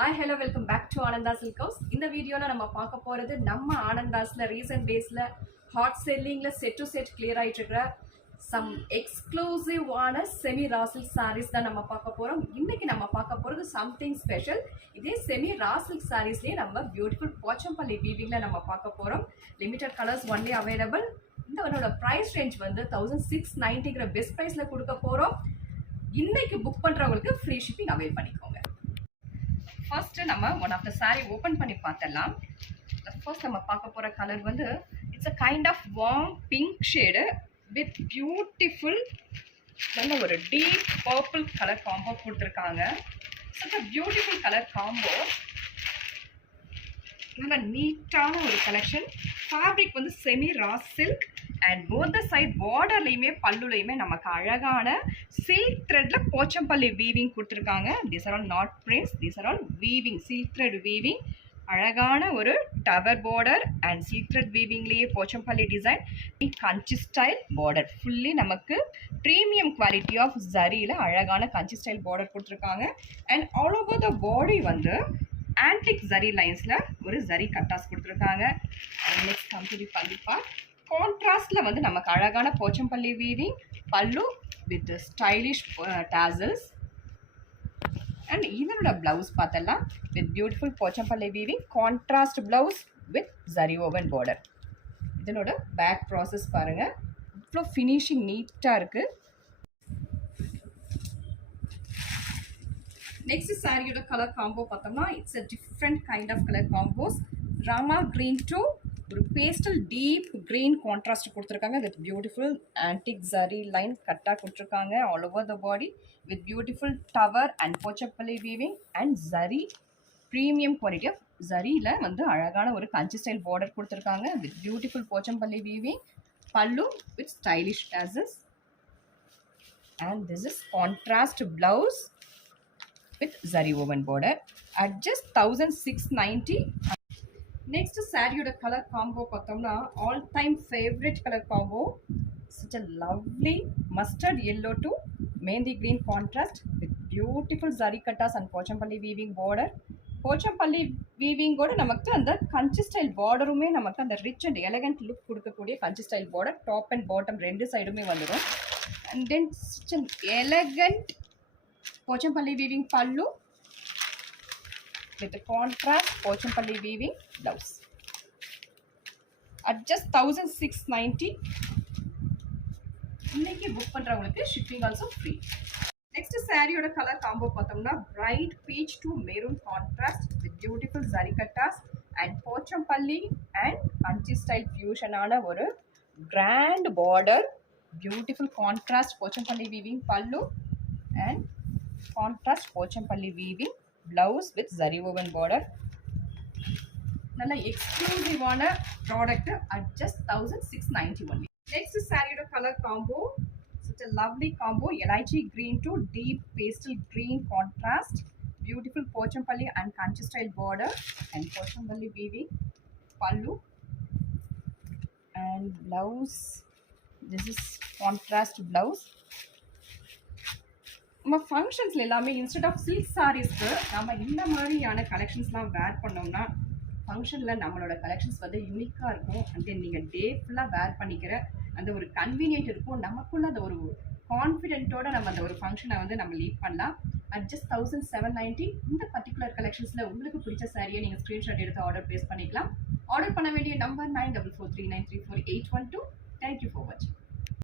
Hi, hello, welcome back to Ananda Silk House. In the video, நம்ம பார்க்க போறது நம்ம ஆனந்தாஸ்ல recent daysல hot sellingல set to set clear ஆயிட்டு இருக்கிற some exclusive ஆன semi raw silk sarees தான் நம்ம பார்க்க போறோம். இன்னைக்கு நம்ம பார்க்க போறது something special. இதே semi raw silk sareesலயே நம்ம beautiful போச்சம்பள்ளி weavingல நம்ம பார்க்க போறோம். Limited colors only available. இந்த price range வந்து 1690ங்கற best priceல கொடுக்க போறோம். இன்னைக்கு புக் பண்றவங்களுக்கு free shipping avail பண்ணிக்கோங்க. First நம்ம one of the saree open பண்ணி பார்த்தலாம். The first நம்ம பார்க்க போற கலர் வந்து it's a kind of warm pink shade with beautiful நல்ல ஒரு deep purple color combo கொடுத்திருக்காங்க. Such a beautiful color combo. நல்ல நீட்டான ஒரு கலெக்ஷன். Fabric வந்து semi raw silk and both the side borderலயுமே பல்லுலயுமே நமக்கு அழகான silk threadல போச்சம்பள்ளி weaving கொடுத்திருக்காங்க. These are all not prints, these are all weaving, silk thread weaving. அழகான ஒரு tower border and silk thread weavingலயே Pochampalli design. Kanchi style border fully நமக்கு premium quality of zariல அழகான kanchi style border கொடுத்திருக்காங்க. And all over the body வந்து antique zari linesல ஒரு zari கட்டாஸ் கொடுத்திருக்காங்க. And next come to the pallu part. Contrastல வந்து நமக்கு அழகான Pochampalli weaving pallu with the stylish tassels. And இதனோட blouse பார்த்தலாம் with beautiful Pochampalli weaving contrast blouse with zari woven border. இதனோட back process பாருங்க. இவ்ளோ finishing நீட்டா இருக்கு. Next saree color combo பார்த்தோம்னா it's a different kind of color combos. Rama green to ஒரு pastel deep green contrast கொடுத்திருக்காங்க with beautiful antique zari line கட்டா கொடுத்திருக்காங்க all over the body with beautiful tower and Pochampalli weaving and zari premium quality of zariல வந்து அழகான ஒரு kanchi style border கொடுத்திருக்காங்க with beautiful Pochampalli weaving pallu with stylish tassels and this is contrast blouse with zari woven border at just 1690. Next saree color combo பார்த்தோம்னா all time favorite color combo, such a lovely mustard yellow to mehndi green contrast with beautiful zari kattas and Pochampalli weaving border. Pochampalli weaving ஓட நமக்கு அந்த kanchi style borderமே நமக்கு அந்த rich and elegant look கொடுக்கக்கூடிய kanchi style border top and bottom ரெண்டு சைடுமே வந்துரும். And then such an elegant Pochampalli weaving pallu with the contrast Pochampalli weaving blouse at just 1690. இன்னைக்கு புக் பண்றவங்களுக்கு shipping also free. Next saree color combo பார்த்தோம்னா bright peach to maroon contrast with beautiful zari kattas and Pochampalli and kanchi style fusion ஆன ஒரு grand border, beautiful contrast Pochampalli weaving pallu and contrast Pochampalli weaving blouse with zari woven border. நல்ல exclusive ஆன product at just 1690 only. Next saree color combo, such a lovely combo, elaichi green to deep pastel green contrast, beautiful Pochampalli and kanchi style border and Pochampalli weaving pallu and blouse. This is contrast blouse. நம்ம ஃபங்க்ஷன்ஸ்ல எல்லாமே instead of silk சாரீஸ்க்கு நம்ம இந்த மாதிரியான கலெக்ஷன்ஸ்லாம் வேர் பண்ணோம்னா ஃபங்க்ஷனில் நம்மளோட collections வந்து யூனிக்காக இருக்கும். அண்ட் தென் நீங்கள் டே ஃபுல்லாக வேர் பண்ணிக்கிற அந்த ஒரு கன்வீனியன்ட் இருக்கும். நமக்குள்ள அந்த ஒரு கான்ஃபிடென்ட்டோட நம்ம அந்த ஒரு ஃபங்க்ஷனை வந்து நம்ம லீட் பண்ணலாம். அட் ஜஸ்ட் 1790 இந்த பர்டிகுலர் கலெக்ஷன்ஸில் உங்களுக்கு பிடிச்ச சாரியை நீங்கள் ஸ்க்ரீன்ஷாட் எடுத்து ஆர்டர் ப்ளேஸ் பண்ணிக்கலாம். ஆர்டர் பண்ண வேண்டிய நம்பர் 9443934812. தேங்க்யூ ஃபார் வாட்சிங்.